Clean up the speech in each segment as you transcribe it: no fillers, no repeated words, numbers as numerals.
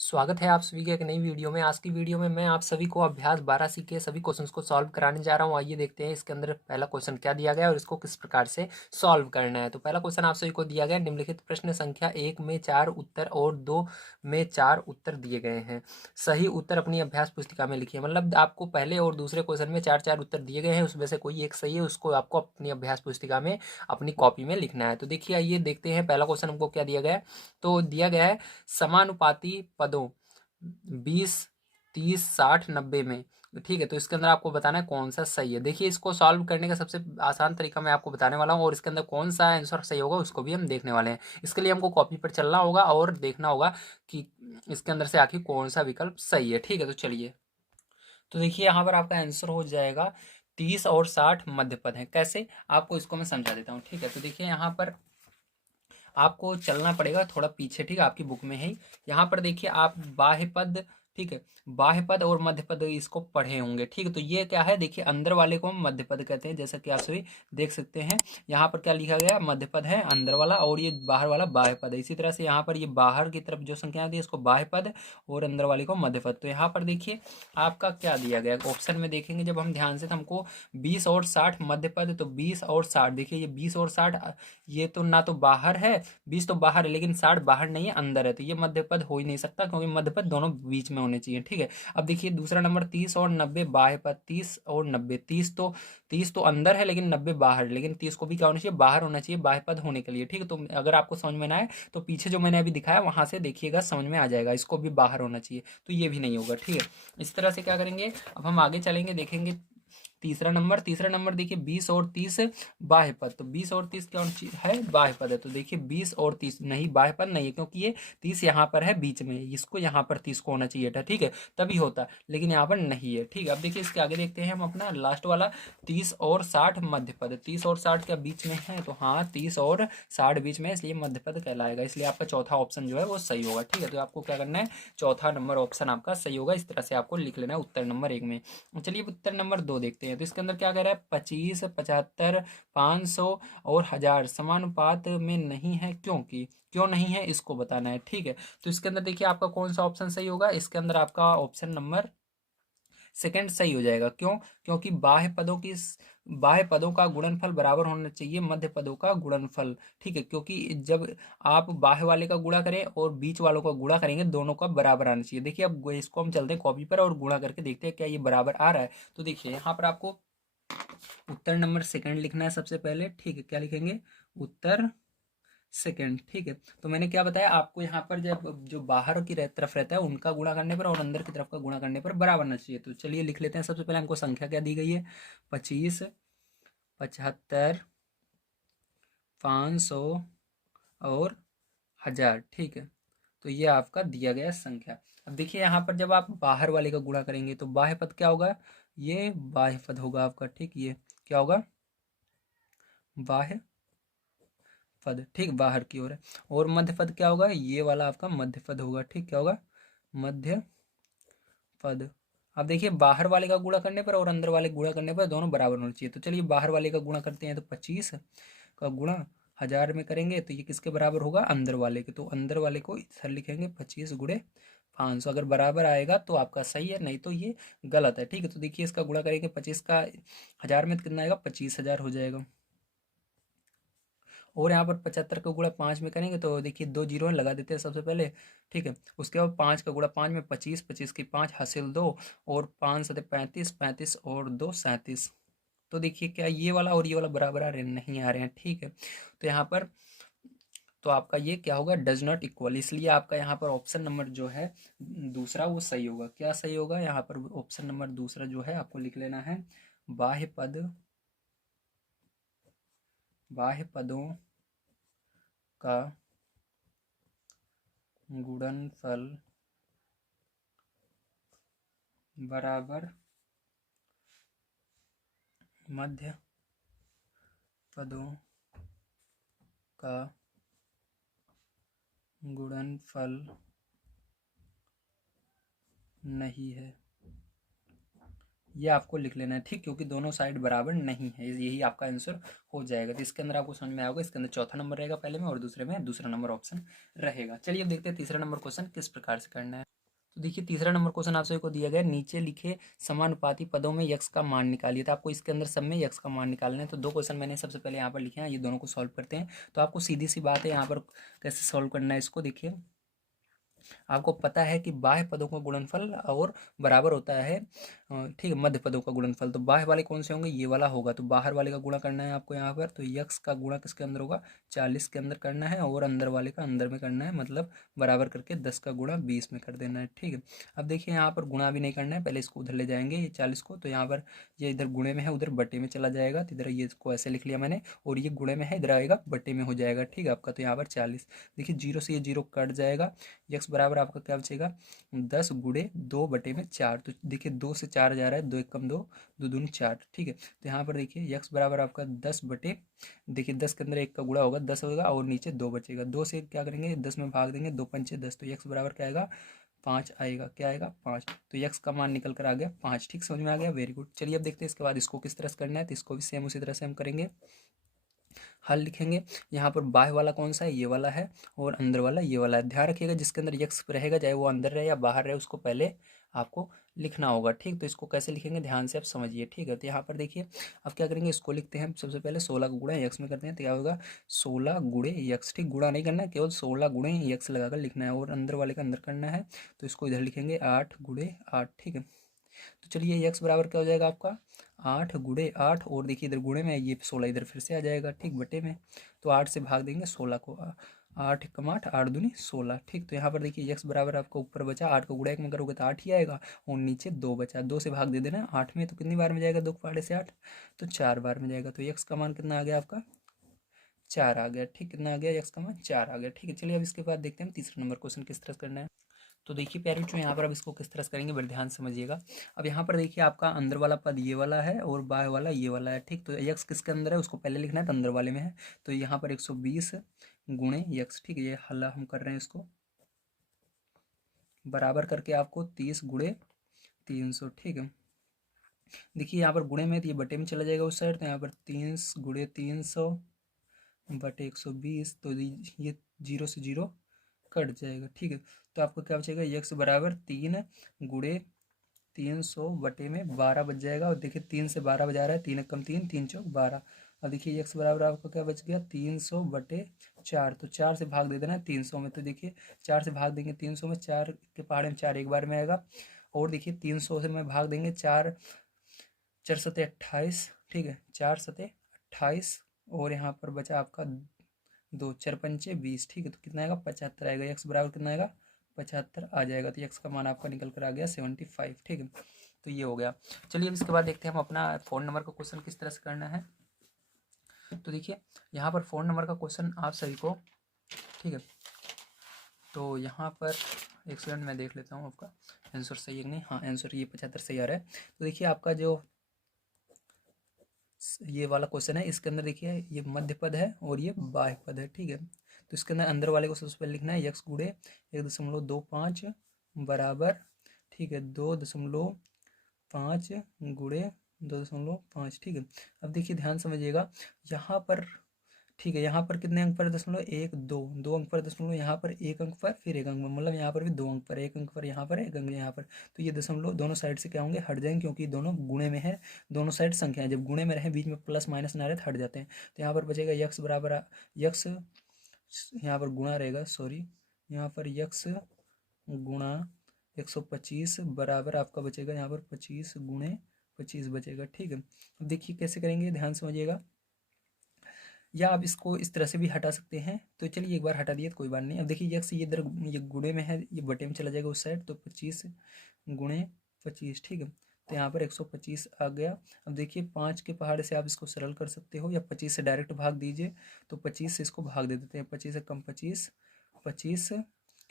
स्वागत है आप सभी के एक नई वीडियो में। आज की वीडियो में मैं आप सभी को अभ्यास 12 के सभी क्वेश्चंस को सॉल्व कराने जा रहा हूं। आइए देखते हैं इसके अंदर पहला क्वेश्चन क्या दिया गया है और इसको किस प्रकार से सॉल्व करना है। तो पहला क्वेश्चन आप सभी को दिया गया है, निम्नलिखित प्रश्न संख्या 1 में 4 उत्तर और 2 में 4 उत्तर दिए गए हैं। सही उत्तर अपनी अभ्यास पुस्तिका में लिखिए। मतलब आपको पहले और दूसरे क्वेश्चन में 4 4 उत्तर दिए गए हैं, उसमें से कोई एक सही है, उसको आपको अपनी अभ्यास पुस्तिका में अपनी कॉपी में लिखना है। तो देखिए आइए देखते हैं पहला क्वेश्चन हमको क्या दिया गया है। तो दिया गया है समानुपाती पदों 20 30 60 90 में। ठीक है, तो इसके अंदर आपको बताना है कौन सा सही है। देखिए इसको सॉल्व करने का सबसे आसान तरीका मैं आपको बताने वाला हूँ और इसके अंदर कौन सा आंसर सही होगा उसको भी हम देखने वाले हैं। इसके लिए हमको कॉपी पर चलना होगा और देखना होगा कि इसके अंदर से आखिर कौन सा विकल्प सही है। ठीक है, तो चलिए। तो देखिए यहाँ पर आपका आंसर हो जाएगा 30 और 60 मध्य पद है। कैसे, आपको इसको मैं समझा देता हूँ। ठीक है, तो देखिए यहाँ पर आपको चलना पड़ेगा थोड़ा पीछे। ठीक है, आपकी बुक में है। यहाँ पर देखिए आप बाह्य पद, ठीक है, बाह्य पद और मध्य पद इसको पढ़े होंगे। ठीक है, तो ये क्या है, देखिए अंदर वाले को हम मध्य पद कहते हैं, जैसा कि आप सभी देख सकते हैं। यहाँ पर क्या लिखा गया, मध्य पद है अंदर वाला और ये बाहर वाला बाह्य पद है। इसी तरह से यहाँ पर ये बाहर की तरफ जो संख्या दी है इसको बाह्य पद और अंदर वाले को मध्य पद। तो यहाँ पर देखिए आपका क्या दिया गया ऑप्शन में देखेंगे जब हम ध्यान से, तो हमको 20 और 60 मध्य पद। तो 20 और 60, देखिए ये 20 और 60 ये तो ना तो बाहर है, 20 तो बाहर है लेकिन 60 बाहर नहीं है अंदर है, तो ये मध्य पद हो ही नहीं सकता क्योंकि मध्य पद दोनों बीच में होने चाहिए। ठीक है, अब देखिए दूसरा नंबर 30 और 90 बाह्य पद। 30 और 90, 30 तो अंदर है लेकिन 90 बाहर है, लेकिन 30 को भी क्या होना चाहिए, बाहर होना चाहिए बाह्य पद होने के लिए। ठीक है, तो अगर आपको समझ में ना आए तो पीछे जो मैंने अभी दिखाया वहां से देखिएगा, समझ में आ जाएगा। इसको भी बाहर होना चाहिए, तो ये भी नहीं होगा। ठीक है, इस तरह से क्या करेंगे, अब हम आगे चलेंगे देखेंगे। तीसरा नंबर देखिए 20 और 30 बाह्य पद। तो 20 और 30 क्या है, बाह्य पद है। तो देखिए 20 और 30 नहीं, बाह्य पद नहीं है क्योंकि ये 30 यहाँ पर है बीच में, इसको यहाँ पर 30 को होना चाहिए था। ठीक है, तभी होता, लेकिन यहाँ पर नहीं है। ठीक है, अब देखिए इसके आगे देखते हैं हम अपना लास्ट वाला 30 और 60 मध्य पद। 30 और 60 क्या बीच में है, तो हाँ 30 और 60 बीच में है, इसलिए मध्य पद कहलाएगा। इसलिए आपका चौथा ऑप्शन जो है वो सही होगा। ठीक है, तो आपको क्या करना है, चौथा नंबर ऑप्शन आपका सही होगा। इस तरह से आपको लिख लेना है उत्तर नंबर 1 में। चलिए उत्तर नंबर 2 देखते हैं। तो इसके अंदर क्या कह रहा है, 25 75 500 और 1000 समानुपात में नहीं है, क्योंकि क्यों नहीं है इसको बताना है। ठीक है, तो इसके अंदर देखिए आपका कौन सा ऑप्शन सही होगा, इसके अंदर आपका ऑप्शन नंबर सेकंड सही हो जाएगा। क्यों, क्योंकि बाह्य पदों का गुणनफल बराबर होना चाहिए मध्य पदों का गुणनफल। ठीक है, क्योंकि जब आप बाह्य वाले का गुणा करें और बीच वालों का गुणा करेंगे दोनों का बराबर आना चाहिए। देखिए अब इसको हम चलते हैं कॉपी पर और गुणा करके देखते हैं क्या ये बराबर आ रहा है। तो देखिए यहाँ पर आपको उत्तर नंबर सेकंड लिखना है सबसे पहले। ठीक है, क्या लिखेंगे, उत्तर सेकंड। ठीक है, तो मैंने क्या बताया आपको, यहाँ पर जब जो बाहर की तरफ रहता है उनका गुणा करने पर और अंदर की तरफ का गुणा करने पर बराबर आना चाहिए। तो चलिए लिख लेते हैं। सबसे पहले हमको संख्या क्या दी गई है, 25 75 500 और 1000। ठीक है, तो ये आपका दिया गया संख्या। अब देखिए यहाँ पर जब आप बाहर वाले का गुणा करेंगे तो बाह्य पद क्या होगा, ये बाह्य पद होगा आपका। ठीक, ये क्या होगा, बाह्य पद। ठीक, बाहर की ओर है। और मध्य पद क्या होगा, ये वाला आपका मध्य पद होगा। ठीक, क्या होगा, मध्य पद। अब देखिए बाहर वाले का गुणा करने पर और अंदर वाले गुणा करने पर दोनों बराबर होना चाहिए। तो चलिए बाहर वाले का गुणा करते हैं। तो 25 का गुणा 1000 में करेंगे तो ये किसके बराबर होगा, अंदर वाले के। तो अंदर वाले को इधर लिखेंगे 25 गुणे 500। अगर बराबर आएगा तो आपका सही है, नहीं तो ये गलत है। ठीक है, तो देखिए इसका गुणा करेंगे 25 का 1000 में तो कितना आएगा, 25,000 हो जाएगा। और यहाँ पर 75 का गुणा 5 में करेंगे तो देखिए 2 जीरो लगा देते हैं सबसे पहले। ठीक है, उसके बाद 5 का गुणा 5 में 25, 25 की 5 हासिल 2 और 5 सते 35, 35 और 2 37। तो देखिए क्या ये वाला और ये वाला बराबर आ रहे हैं, नहीं आ रहे हैं। ठीक है, तो यहाँ पर तो आपका ये क्या होगा, डज नॉट इक्वल, इसलिए आपका यहाँ पर ऑप्शन नंबर जो है दूसरा वो सही होगा। क्या सही होगा, यहाँ पर ऑप्शन नंबर दूसरा जो है आपको लिख लेना है, बाह्य पद, बाह्य पदों का गुणनफल बराबर मध्य पदों का गुणनफल नहीं है, ये आपको लिख लेना है, ठीक, क्योंकि दोनों साइड बराबर नहीं है, यही आपका आंसर हो जाएगा। तो इसके अंदर आपको समझ में आएगा, इसके अंदर चौथा नंबर रहेगा पहले में और दूसरे में दूसरा नंबर ऑप्शन रहेगा। चलिए अब देखते हैं तीसरा नंबर क्वेश्चन किस प्रकार से करना है। तो देखिए तीसरा नंबर क्वेश्चन आप सभी को दिया गया, नीचे लिखे समानुपाती पदों में यक्स का मान निकालिए। तो आपको इसके अंदर सब में यक्स का मान निकालना है। तो दो क्वेश्चन मैंने सबसे पहले यहाँ पर लिखे हैं, ये दोनों को सॉल्व करते हैं। तो आपको सीधी सी बात है यहाँ पर कैसे सॉल्व करना है इसको। देखिए आपको पता है कि बाह्य पदों का गुणनफल और बराबर होता है ठीक है मध्य पदों का गुणनफल। तो बाह्य वाले कौन से होंगे, ये वाला होगा। तो बाहर वाले का गुणा करना है आपको यहाँ पर। तो यक्स का गुणा किसके अंदर होगा, 40 के अंदर करना है, और अंदर वाले का अंदर में करना है, मतलब बराबर करके 10 का गुणा 20 में कर देना है, ठीक है। अब देखिए यहाँ पर गुणा भी नहीं करना है, पहले इसको उधर ले जाएंगे ये 40 को। तो यहाँ पर ये इधर गुणे में है, उधर बटे में चला जाएगा। तो इधर ये इसको ऐसे लिख लिया मैंने, और ये गुणे में है, इधर आएगा बटे में हो जाएगा, ठीक है आपका। तो यहाँ पर 40, देखिए जीरो से ये जीरो कट जाएगा। यक्स बराबर आपका क्या बचेगा, 10 गुणे 2/4। तो देखिए 2 से 4 जा रहा है, 2 एक कम 2, 2 दूनी 4, ठीक है। तो यहाँ पर देखिए यक्स बराबर आपका 10 बटे, देखिए 10 के अंदर एक का गुणा होगा 10 होगा, और नीचे 2 बचेगा। 2 से क्या करेंगे 10 में भाग देंगे, 2 पंचे 10। तो यक्स बराबर क्या आएगा, 5 आएगा। क्या आएगा, 5। तो यक्स का मान निकल कर आ गया 5, ठीक, समझ में आ गया, वेरी गुड। चलिए अब देखते हैं इसके बाद इसको किस तरह से करना है। तो इसको भी सेम उसी तरह से हम करेंगे, हल लिखेंगे। यहाँ पर बाह्य वाला कौन सा है, ये वाला है, और अंदर वाला ये वाला है। ध्यान रखिएगा जिसके अंदर यक्स रहेगा, चाहे वो अंदर रहे या बाहर रहे, उसको पहले आपको लिखना होगा, ठीक। तो इसको कैसे लिखेंगे ध्यान से आप समझिए, ठीक है। तो यहाँ पर देखिए अब क्या करेंगे, इसको लिखते हैं सबसे पहले 16 का गुणा यक्स में करते हैं। तो क्या होगा, 16 गुणे यक्स, ठीक, गुणा नहीं करना है, केवल 16 गुणे यक्स लगाकर लिखना है, और अंदर वाले का अंदर करना है। तो इसको इधर लिखेंगे 8 गुणे 8, ठीक है। तो चलिए यक्स बराबर क्या हो जाएगा आपका, 8 गुणे 8, और देखिए इधर गुणे में ये 16 इधर फिर से आ जाएगा, ठीक, बटे में। तो 8 से भाग देंगे 16 को, 8 कम 8, 8 दूनी 16, ठीक। तो यहाँ पर देखिए यक्स बराबर आपको ऊपर बचा, 8 को गुणा 1 में करोगे तो 8 ही आएगा, और नीचे 2 बचा, 2 से भाग दे देना 8 में। तो कितनी बार में जाएगा, 2 के पहाड़े से 8, तो 4 बार में जाएगा। तो यक्स का मान कितना आ गया आपका, 4 आ गया, ठीक। कितना आ गया, यक्स का मान 4 आ गया, ठीक है। चलिए अब इसके बाद देखते हैं तीसरा नंबर क्वेश्चन किस तरह से करना है। तो देखिए प्यारे बच्चों यहाँ पर अब इसको किस तरह से करेंगे, बड़े ध्यान से समझिएगा। अब यहाँ पर देखिए आपका अंदर वाला पद ये वाला है, और बाह्य वाला ये वाला है, ठीक। तो यक्स किसके अंदर है, उसको पहले लिखना है, तो अंदर वाले में है। तो यहाँ पर 120 गुणे यक्स, ठीक है, ये हल हम कर रहे हैं, इसको बराबर करके आपको 30 गुणे 300, ठीक है। देखिए यहाँ पर गुणे में, तो ये बटे में चला जाएगा उस साइड। तो यहाँ पर 30 गुणे 300 बटे 120, तो ये 0 से 0 कट जाएगा, ठीक है। तो आपको क्या बचेगा, यक्स बराबर 3 गुणे 300 बटे में 12 बच जाएगा। और देखिए 3 से 12 बजा रहा है, 3 कम 3, 3 चौक 12। और देखिए यक्स बराबर आपका क्या बच गया, 300 बटे 4। तो 4 से भाग दे देना है 300 में। तो देखिए 4 से भाग देंगे 300 में, 4 के पहाड़े में 4 एक बार में आएगा। और देखिए 300 से में भाग देंगे 4, 4 सते 28, ठीक है, 4 सते 28। और यहाँ पर बचा आपका 2, 4 पंचे 20, ठीक है। तो कितना आएगा, 75 आएगा। यक्स बराबर कितना आएगा, 75 आ जाएगा। तो यक्स का मान आपका निकल कर आ गया 75, ठीक है। तो ये हो गया। चलिए अब इसके बाद देखते हैं हम अपना 4 नंबर का क्वेश्चन किस तरह से करना है। तो देखिए यहाँ पर 4 नंबर का क्वेश्चन आप सभी को, ठीक है। तो यहाँ पर एक सेकंड मैं देख लेता हूँ आपका आंसर सही है कि नहीं। हाँ आंसर ये 75 सही आ रहा है। तो देखिए आपका जो ये वाला क्वेश्चन है, इसके अंदर देखिए ये मध्य पद है और ये बाह्य पद है, ठीक है। तो इसके अंदर अंदर वाले को सबसे पहले लिखना है, यक्स गुणे 1.25 बराबर, ठीक है, 2.5 गुणे 2.5, ठीक है। अब देखिए ध्यान समझिएगा यहाँ पर, ठीक है, यहाँ पर कितने अंक पर, 1 2 2 अंक पर, दशमलव यहाँ पर 1 अंक पर, फिर 1 अंक पर, मतलब यहाँ पर भी 2 अंक पर, 1 अंक पर यहाँ पर, 1 अंक यहाँ पर। तो ये दशमलव दोनों साइड से क्या होंगे, हट जाएंगे, क्योंकि दोनों गुणे में है, दोनों साइड संख्या है। जब गुणे में रहे, बीच में प्लस माइनस ना रहे तो हट जाते हैं। तो यहाँ पर बचेगा यक्स बराबर, यक्स यहाँ पर गुणा रहेगा, सॉरी, यहाँ पर यक्स गुणा 125 बराबर आपका बचेगा यहाँ पर 25 गुणे 25 बचेगा, ठीक है। अब देखिए कैसे करेंगे, ध्यान समझिएगा। या आप इसको इस तरह से भी हटा सकते हैं। तो चलिए एक बार हटा दिए तो कोई बात नहीं। अब देखिए यक्स ये इधर ये गुणे में है, ये बटे में चला जाएगा उस साइड। तो 25 गुणे 25, ठीक है। तो यहाँ पर 125 आ गया। अब देखिए 5 के पहाड़े से आप इसको सरल कर सकते हो, या 25 से डायरेक्ट भाग दीजिए। तो 25 से इसको भाग दे देते हैं, 25 से कम 25, 25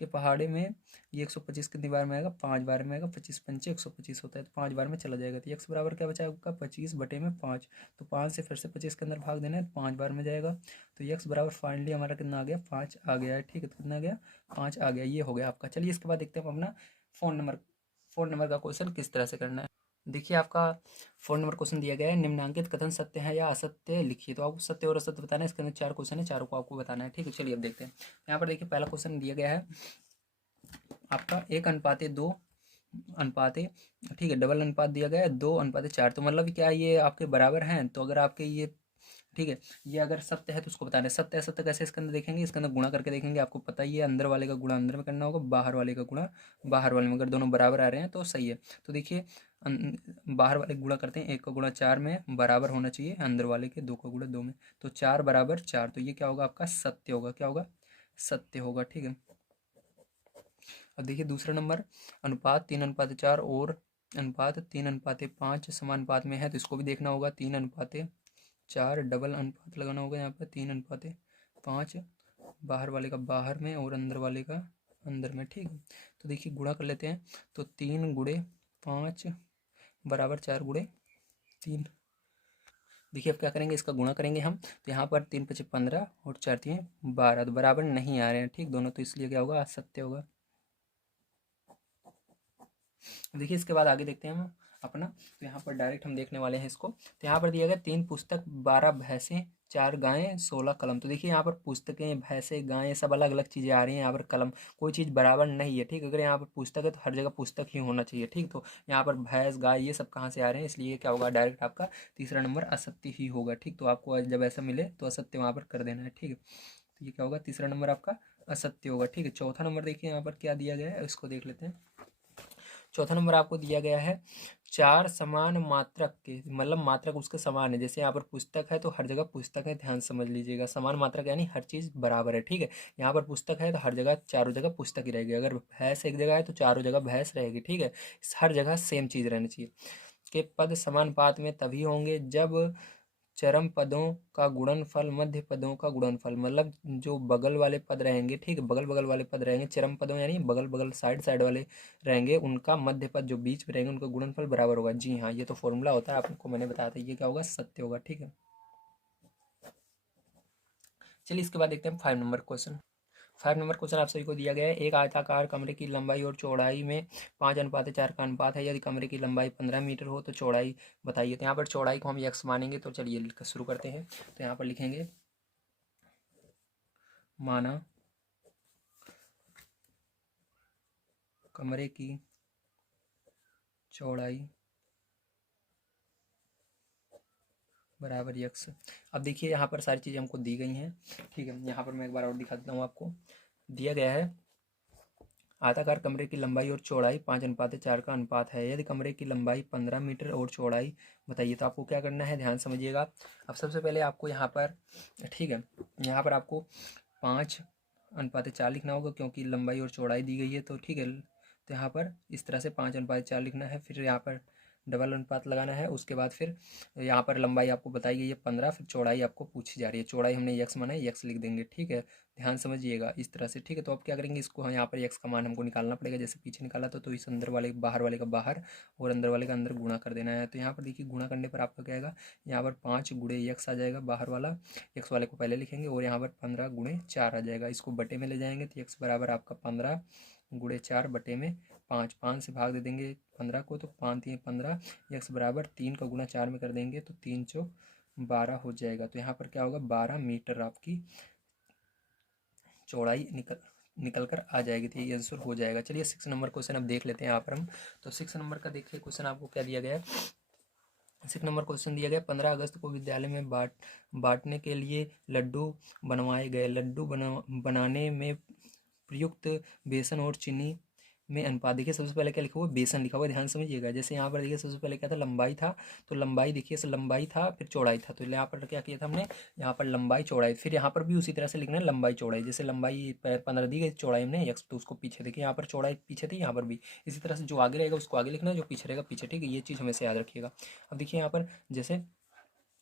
के पहाड़े में ये 125 कितनी बार में आएगा, 5 बार में आएगा। 25 पंचे 125 होता है, तो 5 बार में चला जाएगा। तो यक्स बराबर क्या बचा आपका, 25 बटे में 5। तो 5 से फिर से 25 के अंदर भाग देना है, 5 बार में जाएगा। तो यक्स बराबर फाइनली हमारा कितना आ गया, 5 आ गया है, ठीक है। तो कितना आ गया, 5 आ गया, ये हो गया आपका। चलिए इसके बाद देखते हैं हम अपना 4 नंबर का क्वेश्चन किस तरह से करना है। देखिए आपका 4 नंबर क्वेश्चन दिया गया है, निम्नांकित कथन सत्य है या असत्य लिखिए। तो आपको सत्य और असत्य बताना है। इसके अंदर 4 क्वेश्चन है, चारों को आपको बताना है। ठीक है, चलिए अब देखते हैं। यहाँ पर देखिए पहला क्वेश्चन दिया गया है आपका 1:2 अनुपाते, ठीक है, डबल अनुपात दिया गया है 2:4। तो मतलब क्या ये आपके बराबर हैं? तो अगर आपके ये, ठीक है, ये अगर सत्य है तो उसको बताना है। सत्य है सत्य कैसे इसके अंदर देखेंगे, इसके अंदर गुणा करके देखेंगे। आपको पता ही है अंदर वाले का गुणा अंदर में करना होगा, बाहर वाले का गुणा बाहर वाले में। अगर दोनों बराबर आ रहे हैं तो सही है। तो देखिए बाहर वाले गुणा करते हैं, 1 का गुणा 4 में बराबर होना चाहिए अंदर वाले के 2 का गुणा 2 में। तो 4 बराबर 4, तो ये क्या होगा आपका सत्य होगा। क्या होगा? सत्य होगा। ठीक है, अब देखिए दूसरा नंबर, अनुपात 3:4 और अनुपात 3:5 समानुपात में है। तो इसको भी देखना होगा। 3:4 डबल अनुपात लगाना होगा यहाँ पर, 3:5 बाहर वाले का बाहर में और अंदर वाले का अंदर में। ठीक है, तो देखिए गुणा कर लेते हैं। तो 3 × 5 बराबर 4 × 3। देखिए अब क्या करेंगे, इसका गुणा करेंगे हम। तो यहाँ पर 3×5 = 15 और 4×3 = 12। तो बराबर नहीं आ रहे हैं, ठीक, दोनों। तो इसलिए क्या होगा? असत्य होगा। देखिए इसके बाद आगे देखते हैं हम अपना। तो यहाँ पर डायरेक्ट हम देखने वाले हैं इसको। तो यहाँ पर दिया गया 3 पुस्तक 12 भैंसें 4 गायें 16 कलम। तो देखिए यहाँ पर पुस्तकें भैंसें गायें सब अलग अलग चीज़ें आ रही हैं। यहाँ पर कलम, कोई चीज़ बराबर नहीं है। ठीक, अगर यहाँ पर पुस्तक है तो हर जगह पुस्तक ही होना चाहिए। ठीक, तो यहाँ पर भैंस गाय ये सब कहाँ से आ रहे हैं, इसलिए क्या होगा? डायरेक्ट आपका तीसरा नंबर असत्य ही होगा। ठीक, तो आपको जब ऐसा मिले तो असत्य वहाँ पर कर देना है। ठीक है, तो ये क्या होगा? तीसरा नंबर आपका असत्य होगा। ठीक है, चौथा नंबर देखिए यहाँ पर क्या दिया गया है, इसको देख लेते हैं। चौथा नंबर आपको दिया गया है 4 समान मात्रक के, मतलब मात्रक उसके समान है। जैसे यहाँ पर पुस्तक है तो हर जगह पुस्तक है, ध्यान समझ लीजिएगा। समान मात्रक यानी हर चीज़ बराबर है। ठीक है, यहाँ पर पुस्तक है तो हर जगह चारों जगह पुस्तक ही रहेगी। अगर भैंस एक जगह है तो चारों जगह भैंस रहेगी। ठीक है, हर जगह सेम चीज़ रहनी चाहिए। के पद समानुपात में तभी होंगे जब चरम पदों का गुणनफल मध्य पदों का गुणनफल, मतलब जो बगल वाले पद रहेंगे, ठीक है, बगल बगल वाले पद रहेंगे, चरम पदों यानी बगल बगल साइड साइड वाले रहेंगे, उनका मध्य पद जो बीच में रहेंगे उनका गुणनफल बराबर होगा। जी हाँ, ये तो फॉर्मूला होता है, आपको मैंने बताया था। ये क्या होगा? सत्य होगा। ठीक है, चलिए इसके बाद देखते हैं 5 नंबर क्वेश्चन। 5 नंबर क्वेश्चन आप सभी को दिया गया है। एक आयताकार कमरे की लंबाई और चौड़ाई में 5:4 का अनुपात है। यदि कमरे की लंबाई 15 मीटर हो तो चौड़ाई बताइए। तो यहाँ पर चौड़ाई को हम यक्स मानेंगे। तो चलिए शुरू करते हैं। तो यहाँ पर लिखेंगे माना कमरे की चौड़ाई बराबर यक्स। अब देखिए यहाँ पर सारी चीज़ें हमको दी गई हैं। ठीक है, यहाँ पर मैं एक बार और दिखा देता हूँ आपको। दिया गया है आयताकार कमरे की लंबाई और चौड़ाई 5:4 का अनुपात है। यदि कमरे की लंबाई 15 मीटर और चौड़ाई बताइए। तो आपको क्या करना है, ध्यान समझिएगा। अब सबसे पहले आपको यहाँ पर, ठीक है, यहाँ पर आपको 5:4 लिखना होगा क्योंकि लंबाई और चौड़ाई दी गई है। तो ठीक है, तो यहाँ पर इस तरह से 5:4 लिखना है। फिर यहाँ पर डबल अनुपात लगाना है। उसके बाद फिर यहाँ पर लंबाई आपको बताई गई है 15, फिर चौड़ाई आपको पूछी जा रही है। चौड़ाई हमने यक्स माना है, यक्स लिख देंगे। ठीक है, ध्यान समझिएगा इस तरह से। ठीक है, तो अब क्या करेंगे, इसको हम यहाँ पर यक्स का मान हमको निकालना पड़ेगा। जैसे पीछे निकाला तो इस अंदर वाले बाहर वाले का बाहर और अंदर वाले का अंदर गुणा कर देना है। तो यहाँ पर देखिए गुणा करने पर आपका क्या आएगा, यहाँ पर 5 × यक्स आ जाएगा बाहर वाला, यक्स वाले को पहले लिखेंगे, और यहाँ पर 15 × 4 आ जाएगा। इसको बटे में ले जाएंगे तो यक्स बराबर आपका 15 × 4 बटे में 5। 5 से भाग दे देंगे 15 को, तो 5×3 = 15। यक्स बराबर 3 का गुणा 4 में कर देंगे तो 3×4 = 12 हो जाएगा। तो यहाँ पर क्या होगा, 12 मीटर आपकी चौड़ाई निकल कर आ जाएगी। तो ये आंसर हो जाएगा। चलिए 6 नंबर क्वेश्चन अब देख लेते हैं यहाँ पर हम। तो 6 नंबर का देखिए क्वेश्चन आपको क्या दिया गया है। 6 नंबर क्वेश्चन दिया गया 15 अगस्त को विद्यालय में बांटने के लिए लड्डू बनवाए गए। लड्डू बनाने में प्रयुक्त बेसन और चीनी में अनुपात। देखिए सबसे पहले क्या लिखा हुआ है, बेसन लिखा हुआ है, ध्यान समझिएगा। जैसे यहाँ पर देखिए सबसे पहले क्या था, लंबाई था। तो लंबाई देखिए लंबाई था, फिर चौड़ाई था। तो यहाँ पर क्या किया था हमने, यहाँ पर लंबाई चौड़ाई, फिर यहाँ पर भी उसी तरह से लिखना है लंबाई चौड़ाई। जैसे लंबाई 15 दी गई, चौड़ाई हमने यक्स, तो उसको पीछे देखिए, यहाँ पर चौड़ाई पीछे थी, यहाँ पर भी इसी तरह से जो आगे रहेगा उसको आगे लिखना है, जो पीछे रहेगा पीछे। ठीक है, ये चीज़ हमेशा याद रखिएगा। अब देखिए यहाँ पर जैसे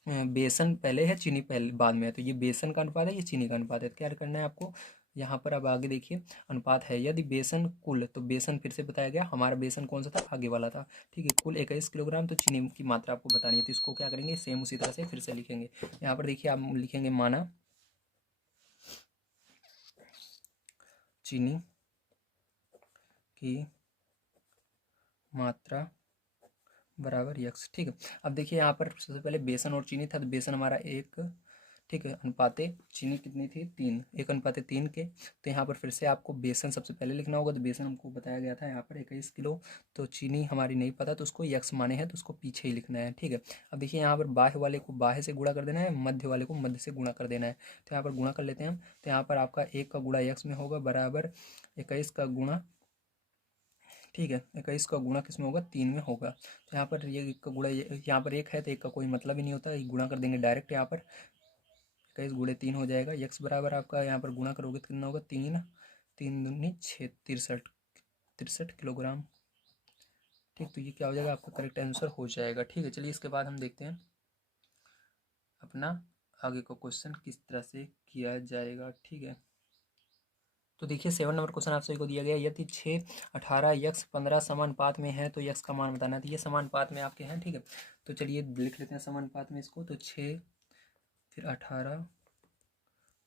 बेसन पहले है, चीनी पहले बाद में है। तो ये बेसन का अनुपात है, ये चीनी का अनुपात है। तो क्या करना है आपको यहाँ पर, अब आगे देखिए अनुपात है। यदि बेसन कुल, तो बेसन फिर से बताया गया, हमारा बेसन कौन सा था, आगे वाला था। ठीक है, कुल 21 किलोग्राम। तो चीनी की मात्रा आपको बतानी है। तो इसको क्या करेंगे, सेम उसी तरह से फिर से लिखेंगे। यहाँ पर देखिए आप लिखेंगे माना चीनी की मात्रा बराबर यक्स। ठीक है, अब देखिए यहाँ पर सबसे पहले बेसन और चीनी था, तो बेसन हमारा 1, ठीक है, अनुपाते चीनी कितनी थी 3, 1:3 के। तो यहाँ पर फिर से आपको बेसन सबसे पहले लिखना होगा, तो बेसन हमको बताया गया था यहाँ पर 21 किलो। तो चीनी हमारी नहीं पता, तो उसको यक्स माने हैं, तो उसको पीछे ही लिखना है। ठीक है, अब देखिए यहाँ पर बाह्य वाले को बाह्य से गुणा कर देना है, मध्य वाले को मध्य से गुणा कर देना है। तो यहाँ पर गुणा कर लेते हैं हम। तो यहाँ पर आपका 1 का गुणा यक्स में होगा बराबर 21 का गुणा, ठीक है, 21 का गुणा किस में होगा 3 में होगा। तो यहाँ पर ये 1 का गुणा, यहाँ पर 1 है तो 1 का कोई मतलब ही नहीं होता, गुणा कर देंगे डायरेक्ट। यहाँ पर 21 × 3 हो जाएगा, यक्स बराबर आपका यहाँ पर गुणा करोगे तो कितना होगा 3, 3×2 = 6, 63, 63 किलोग्राम। ठीक, तो ये क्या हो जाएगा आपका करेक्ट आंसर हो जाएगा। ठीक है, चलिए इसके बाद हम देखते हैं अपना आगे का क्वेश्चन किस तरह से किया जाएगा। ठीक है, तो देखिए 7 नंबर क्वेश्चन आप सभी को दिया गया, यदि 6, 18, यक्स 15 समानुपात में है तो यक्स का मान बताना है। तो ये समानुपात में आपके हैं। ठीक है, तो चलिए लिख लेते हैं समानुपात में इसको। तो 6 फिर 18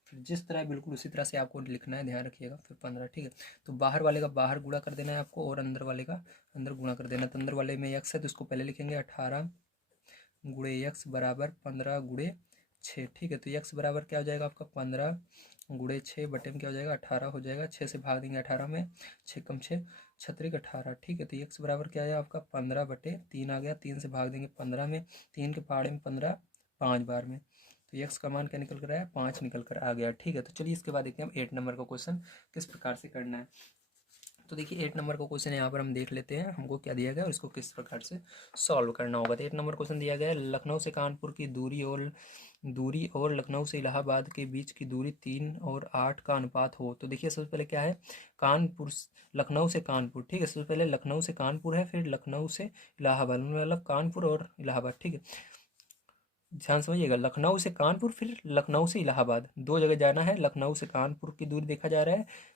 फिर जिस तरह बिल्कुल उसी तरह से आपको लिखना है, ध्यान रखिएगा, फिर 15। ठीक है, तो बाहर वाले का बाहर गुणा कर देना है आपको, और अंदर वाले का अंदर गुणा कर देना है। तो अंदर वाले में यक्स है तो इसको पहले लिखेंगे 18 गुणे यक्स बराबर 15 × 6। ठीक है, तो यक्स बराबर क्या हो जाएगा आपका 15 × 6 बटे में क्या हो जाएगा 18 हो जाएगा। 6 से भाग देंगे 18 में, 6 कम 6 छत्रिक 18। ठीक है, तो यक्स बराबर क्या है आपका 15/3 आ गया। 3 से भाग देंगे 15 में, 3 के पहाड़े में 15 5 बार में, तो यक्स का मान क्या निकल कर आया 5 निकल कर आ गया। ठीक है, तो चलिए इसके बाद देखते हैं हम 8 नंबर का क्वेश्चन किस प्रकार से करना है। तो देखिए 8 नंबर का क्वेश्चन यहाँ पर हम देख लेते हैं हमको क्या दिया गया और इसको किस प्रकार से सॉल्व करना होगा। तो 8 नंबर क्वेश्चन दिया गया है, लखनऊ से कानपुर की दूरी और लखनऊ से इलाहाबाद के बीच की दूरी 3 और 8 का अनुपात हो। तो देखिए सबसे पहले क्या है, लखनऊ से कानपुर। ठीक है, सबसे पहले लखनऊ से कानपुर है, फिर लखनऊ से इलाहाबाद, मतलब कानपुर और इलाहाबाद। ठीक है, ध्यान समझिएगा, लखनऊ से कानपुर फिर लखनऊ से इलाहाबाद, 2 जगह जाना है। लखनऊ से कानपुर की दूरी देखा जा रहा है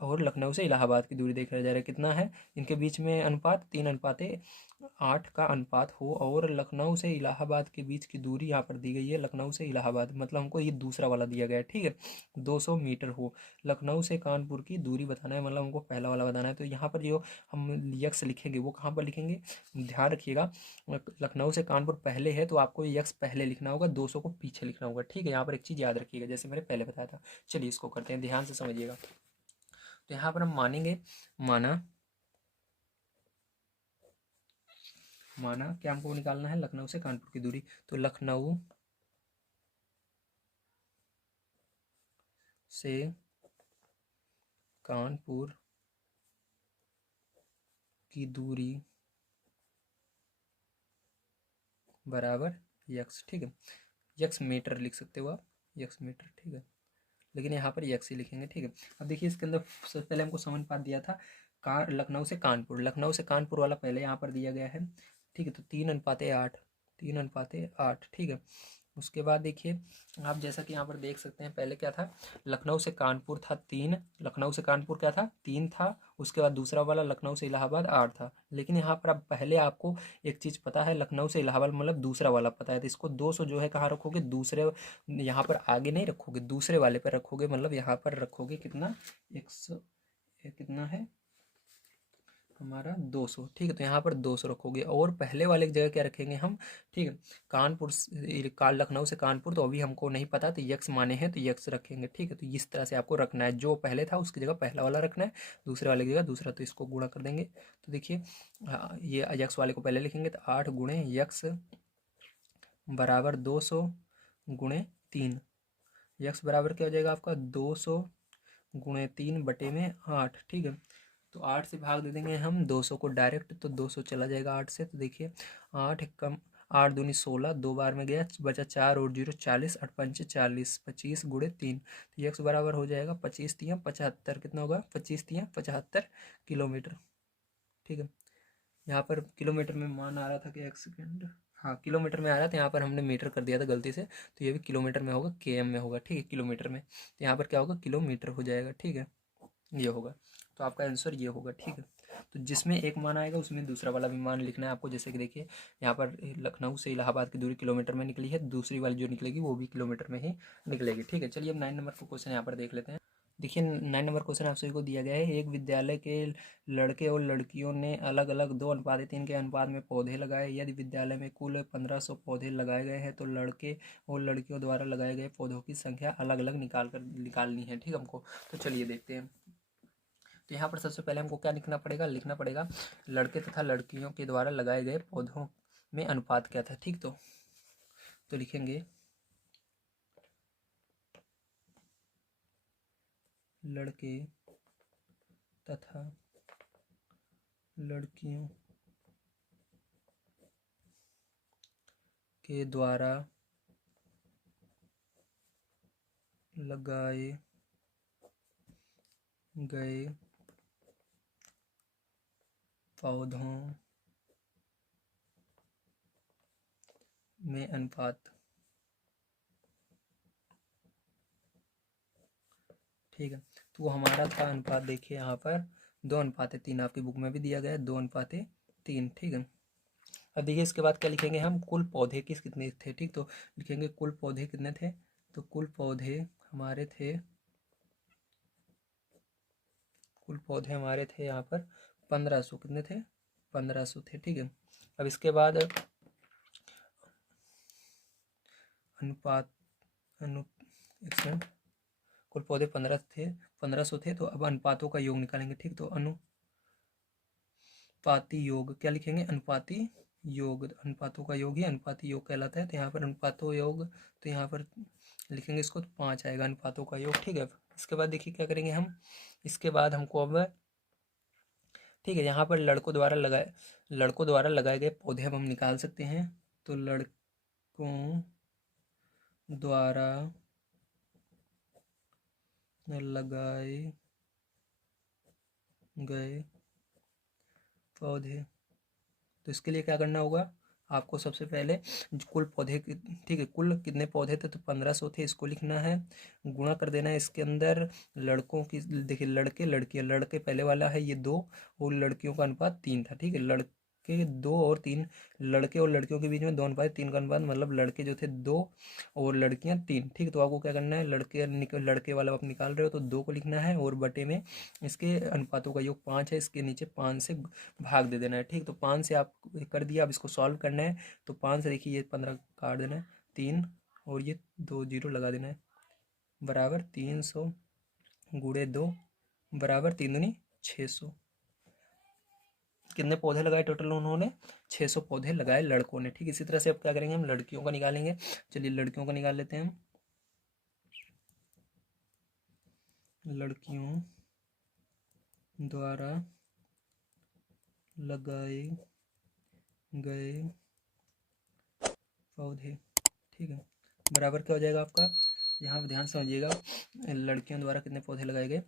और लखनऊ से इलाहाबाद की दूरी देखा जा रहा है, कितना है इनके बीच में अनुपात 3:8 का अनुपात हो, और लखनऊ से इलाहाबाद के बीच की दूरी यहाँ पर दी गई है, लखनऊ से इलाहाबाद मतलब हमको ये दूसरा वाला दिया गया है। ठीक है, 200 मीटर हो। लखनऊ से कानपुर की दूरी बताना है, मतलब हमको पहला वाला बताना है। तो यहाँ पर जो हम यक्स लिखेंगे वो कहाँ पर लिखेंगे, ध्यान रखिएगा, लखनऊ से कानपुर पहले है तो आपको यक्स पहले लिखना होगा, 200 को पीछे लिखना होगा। ठीक है, यहाँ पर एक चीज़ याद रखिएगा जैसे मैंने पहले बताया था। चलिए इसको करते हैं, ध्यान से समझिएगा। तो यहाँ पर हम मानेंगे, माना माना क्या हमको निकालना है लखनऊ से कानपुर की दूरी। तो लखनऊ से कानपुर की दूरी बराबर यक्स। ठीक है, यक्स मीटर लिख सकते हो आप, यक्स मीटर। ठीक है, लेकिन यहाँ पर यक्स ही लिखेंगे। ठीक है, अब देखिए इसके अंदर सबसे पहले हमको समानुपात दिया था लखनऊ से कानपुर वाला पहले यहाँ पर दिया गया है। ठीक है, तो 3:8, 3:8। ठीक है, उसके बाद देखिए आप जैसा कि यहाँ पर देख सकते हैं, पहले क्या था, लखनऊ से कानपुर था 3, लखनऊ से कानपुर क्या था 3 था, उसके बाद दूसरा वाला लखनऊ से इलाहाबाद 8 था। लेकिन यहाँ पर अब पहले आपको एक चीज़ पता है, लखनऊ से इलाहाबाद मतलब दूसरा वाला पता है, तो इसको 200 जो है कहाँ रखोगे, दूसरे, यहाँ पर आगे नहीं रखोगे, दूसरे वाले पर रखोगे, मतलब यहाँ पर रखोगे कितना 100, कितना है हमारा 200। ठीक है, तो यहाँ पर 200 रखोगे, और पहले वाले की जगह क्या रखेंगे हम। ठीक है, लखनऊ से कानपुर तो अभी हमको नहीं पता, तो यक्स माने हैं तो यक्स रखेंगे। ठीक है, तो इस तरह से आपको रखना है, जो पहले था उसकी जगह पहला वाला रखना है, दूसरे वाले की जगह दूसरा, तो इसको गुणा कर देंगे। तो देखिए ये यक्स वाले को पहले लिखेंगे, तो 8 गुणे यक्स बराबर 200 × 3। यक्स बराबर क्या हो जाएगा आपका 200 × 3 बटे में 8। ठीक है, तो 8 से भाग दे देंगे हम 200 को डायरेक्ट, तो 200 चला जाएगा 8 से। तो देखिए 8 कम 8 दूनी 16, 2 बार में गया, बचा 4 और 0 40, 8 पंचे 40, 25 × 3। तो यक्स बराबर हो जाएगा 25×3 = 75, कितना होगा 25×3 = 75 किलोमीटर। ठीक है, यहाँ पर किलोमीटर में मान आ रहा था कि 1 सेकेंड, हाँ किलोमीटर में आ रहा था, यहाँ पर हमने मीटर कर दिया था गलती से, तो ये भी किलोमीटर में होगा, केएम में होगा। ठीक है, किलोमीटर में, तो यहाँ पर क्या होगा किलोमीटर हो जाएगा। ठीक है, ये होगा, तो आपका आंसर ये होगा। ठीक है, तो जिसमें एक मान आएगा उसमें दूसरा वाला भी मान लिखना है आपको, जैसे कि देखिए यहाँ पर लखनऊ से इलाहाबाद की दूरी किलोमीटर में निकली है, दूसरी वाली जो निकलेगी वो भी किलोमीटर में ही निकलेगी। ठीक है, चलिए अब 9 नंबर का क्वेश्चन यहाँ पर देख लेते हैं। देखिए 9 नंबर क्वेश्चन आप सभी को दिया गया है। एक विद्यालय के लड़के और लड़कियों ने अलग अलग 2:3 के अनुपात में पौधे लगाए। यदि विद्यालय में कुल 1500 पौधे लगाए गए हैं तो लड़के और लड़कियों द्वारा लगाए गए पौधों की संख्या अलग अलग निकालनी है। ठीक हमको, तो चलिए देखते हैं। तो यहाँ पर सबसे पहले हमको क्या लिखना पड़ेगा लड़के तथा लड़कियों के द्वारा लगाए गए पौधों में अनुपात क्या था। ठीक, तो लिखेंगे लड़के तथा लड़कियों के द्वारा लगाए गए पौधों में अनुपात। ठीक है, तो हमारा था अनुपात, देखिए यहाँ पर 2:3, आपकी बुक में भी दिया गया है 2:3। ठीक है, अब देखिए इसके बाद क्या लिखेंगे हम, कुल पौधे कितने थे। ठीक, तो लिखेंगे कुल पौधे कितने थे, तो कुल पौधे हमारे थे यहाँ पर 1500, कितने थे 1500 थे। ठीक है, अब इसके बाद अनुपात एक मिनट, कुल पौधे 1500 थे, तो अब अनुपातों का योग निकालेंगे। ठीक, तो अनुपाती योग क्या लिखेंगे, अनुपाती योग, अनुपातों का योग ही अनुपाती योग कहलाता है। तो यहाँ पर अनुपातों योग, तो यहाँ पर लिखेंगे इसको, तो 5 आएगा अनुपातों का योग। ठीक है, इसके बाद देखिए क्या करेंगे हम, इसके बाद हमको अब, ठीक है, यहाँ पर लड़कों द्वारा लगाए गए पौधे अब हम निकाल सकते हैं। तो लड़कों द्वारा लगाए गए पौधे, तो इसके लिए क्या करना होगा आपको, सबसे पहले कुल पौधे, ठीक है, कुल कितने पौधे थे, तो 1500 थे, इसको लिखना है, गुणा कर देना है इसके अंदर लड़कों की, देखिए लड़के लड़कियां, लड़के पहले वाला है ये 2 और लड़कियों का अनुपात 3 था। ठीक है, लड़के 2 और 3, लड़के और लड़कियों के बीच में 2:3 का अनुपात, मतलब लड़के जो थे 2 और लड़कियां 3। ठीक है, तो आपको क्या करना है, लड़के वाला आप निकाल रहे हो तो 2 को लिखना है और बटे में इसके अनुपातों का योग 5 है, इसके नीचे 5 से भाग दे देना है। ठीक, तो 5 से आप कर दिया, अब इसको सॉल्व करना है। तो 5 से देखिए ये 15 काट देना है, 3 और ये 2 जीरो लगा देना है, बराबर 300 गुणे 2 बराबर 3 दूनी 600। कितने पौधे लगाए टोटल उन्होंने, 600 पौधे लगाए लड़कों ने। ठीक, इसी तरह से अब क्या करेंगे हम, लड़कियों का निकालेंगे। चलिए लड़कियों का निकाल लेते हैं हम। लड़कियों द्वारा लगाए गए पौधे, ठीक है, बराबर क्या हो जाएगा आपका, यहाँ ध्यान समझिएगा, लड़कियों द्वारा कितने पौधे लगाए गए,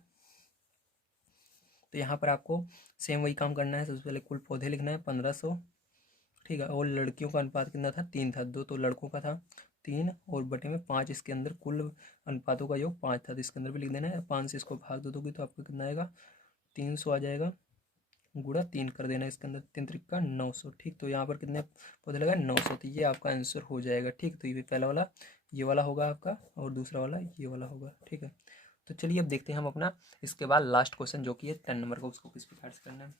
तो यहाँ पर आपको सेम वही काम करना है। सबसे पहले कुल पौधे लिखना है 1500, ठीक है, और लड़कियों का अनुपात कितना था, 3 था, 2 तो लड़कों का था 3 और बटे में 5, इसके अंदर कुल अनुपातों का योग 5 था, तो इसके अंदर भी लिख देना है। 5 से इसको भाग दे दोगे तो आपको कितना आएगा, 300 आ जाएगा, गुणा 3 कर देना इसके अंदर, 3 त्रिका 900। ठीक, तो यहाँ पर कितने पौधे लगाए, 900, तो ये आपका आंसर हो जाएगा। ठीक, तो ये पहला वाला ये वाला होगा आपका और दूसरा वाला ये वाला होगा। ठीक है, तो चलिए अब देखते हैं हम अपना इसके बाद लास्ट क्वेश्चन जो कि है 10 नंबर का, उसको किस प्रकार से करना है।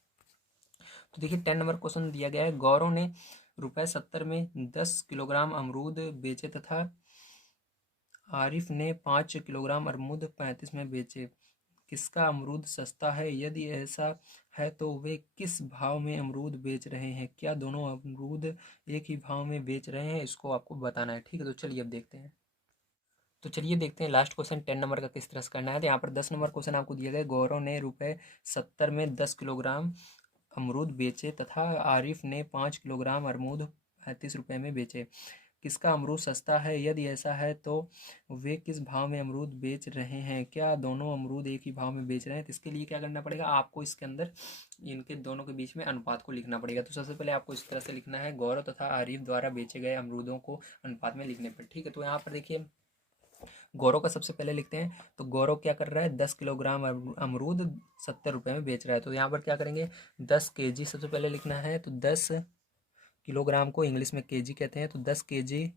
तो देखिए 10 नंबर क्वेश्चन दिया गया है, गौरव ने ₹70 में 10 किलोग्राम अमरूद बेचे तथा आरिफ ने 5 किलोग्राम अमरूद 35 में बेचे। किसका अमरूद सस्ता है, यदि ऐसा है तो वे किस भाव में अमरूद बेच रहे हैं, क्या दोनों अमरूद एक ही भाव में बेच रहे हैं, इसको आपको बताना है। ठीक है, तो चलिए अब देखते हैं। तो चलिए देखते हैं लास्ट क्वेश्चन 10 नंबर का किस तरह से करना है। तो यहाँ पर 10 नंबर क्वेश्चन आपको दिया गया, गौरव ने ₹70 में 10 किलोग्राम अमरूद बेचे तथा आरिफ ने 5 किलोग्राम अमरूद 35 रुपये में बेचे। किसका अमरूद सस्ता है, यदि ऐसा है तो वे किस भाव में अमरूद बेच रहे हैं, क्या दोनों अमरूद एक ही भाव में बेच रहे हैं। तो इसके लिए क्या करना पड़ेगा आपको, इसके अंदर इनके दोनों के बीच में अनुपात को लिखना पड़ेगा। तो सबसे पहले आपको इस तरह से लिखना है, गौरव तथा आरिफ द्वारा बेचे गए अमरूदों को अनुपात में लिखने पर। ठीक है, तो यहाँ पर देखिए गौरव का सबसे पहले लिखते हैं। तो गौरव क्या कर रहा है, 10 किलोग्राम अमरूद 70 रुपये में बेच रहा है। तो यहाँ पर क्या करेंगे, 10 kg सबसे पहले लिखना है। तो 10 किलोग्राम को इंग्लिश में kg कहते हैं, तो 10 kg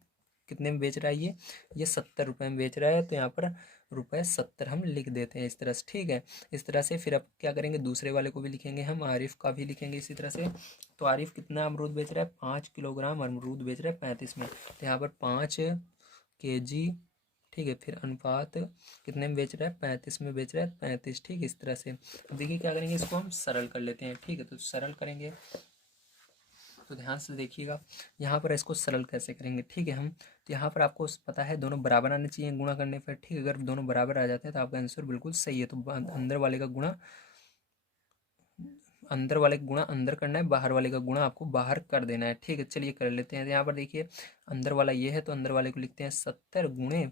कितने में बेच रहा है, ये 70 रुपये में बेच रहा है। तो यहाँ पर ₹70 हम लिख देते हैं इस तरह से, ठीक है। इस तरह से फिर अब क्या करेंगे, दूसरे वाले को भी लिखेंगे हम, आरिफ का भी लिखेंगे इसी तरह से। तो आरिफ कितना अमरूद बेच रहा है, 5 किलोग्राम अमरूद बेच रहा है 35 में, तो यहाँ पर 5 kg, ठीक है। फिर अनुपात कितने में बेच रहा है, 35 में बेच रहा है, 35, ठीक है। इस तरह से अब देखिए क्या करेंगे, इसको हम सरल कर लेते हैं, ठीक है। तो सरल करेंगे तो ध्यान से देखिएगा, यहाँ पर इसको सरल कैसे करेंगे, ठीक है। हम तो यहाँ पर आपको पता है दोनों बराबर आने चाहिए गुणा करने पर, ठीक है। अगर दोनों बराबर आ जाते हैं तो आपका आंसर बिल्कुल सही है। तो अंदर वाले का गुणा अंदर वाले का गुणा अंदर करना है, बाहर वाले का गुणा आपको बाहर कर देना है, ठीक है। चलिए कर लेते हैं। तो यहाँ पर देखिए अंदर वाला ये है, तो अंदर वाले को लिखते हैं 70 ×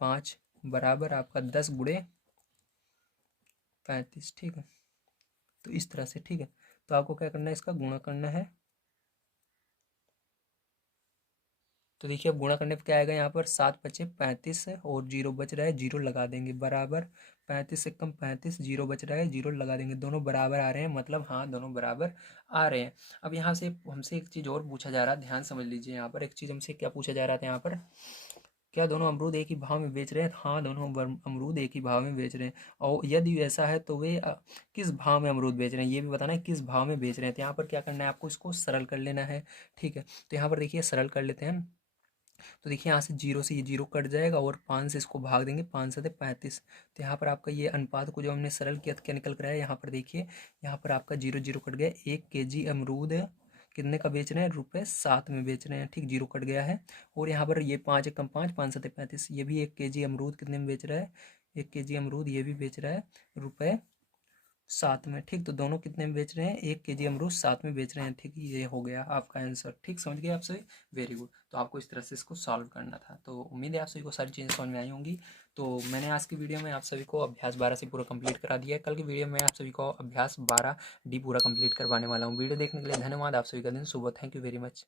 5 बराबर आपका 10 × 35, ठीक है। तो इस तरह से, ठीक है। तो आपको क्या करना है, इसका गुणा करना है। तो देखिए अब गुणा करने पर क्या आएगा, यहाँ पर 7 × 5 = 35 और जीरो बच रहा है, जीरो लगा देंगे, बराबर 35 से कम 35, जीरो बच रहा है, जीरो लगा देंगे। दोनों बराबर आ रहे हैं, मतलब हाँ दोनों बराबर आ रहे हैं। अब यहाँ से हमसे एक चीज़ और पूछा जा रहा है, ध्यान समझ लीजिए। यहाँ पर एक चीज़ हमसे क्या पूछा जा रहा था, यहाँ पर क्या दोनों अमरूद एक ही भाव में बेच रहे हैं, हाँ दोनों अमरूद एक ही भाव में बेच रहे हैं। और यदि ऐसा है तो वे किस भाव में अमरूद बेच रहे हैं, ये भी बताना है किस भाव में बेच रहे हैं। तो यहाँ पर क्या करना है, आपको इसको सरल कर लेना है, ठीक है। तो यहाँ पर देखिए सरल कर लेते हैं। तो देखिए यहाँ से जीरो से ये जीरो कट जाएगा और 5 से इसको भाग देंगे, 5 × 7 = 35। तो यहाँ पर आपका ये अनुपात को जो हमने सरल किया तो क्या निकल कर आया, यहाँ पर देखिए यहाँ पर आपका जीरो जीरो कट गया। 1 kg अमरूद कितने का बेच रहे हैं, ₹7 में बेच रहे हैं, ठीक, जीरो कट गया है। और यहाँ पर ये 5 × 5 = 5, 5 × 7 = 35, ये भी 1 kg अमरूद कितने में बेच रहा है, 1 kg अमरूद ये भी बेच रहा है ₹7 में, ठीक। तो दोनों कितने में बेच रहे हैं, 1 kg अमरूद 7 में बेच रहे हैं, ठीक। ये हो गया आपका आंसर, ठीक, समझ गए आप सभी, वेरी गुड। तो आपको इस तरह से इसको सॉल्व करना था। तो उम्मीद है आप सभी को सारी चीज़ें समझ में आई होंगी। तो मैंने आज की वीडियो में आप सभी को अभ्यास 12 से पूरा कंप्लीट करा दिया है। कल की वीडियो में आप सभी को अभ्यास 12D पूरा कंप्लीट करवाने वाला हूँ। वीडियो देखने के लिए धन्यवाद। आप सभी का दिन शुभ हो। Thank you very much.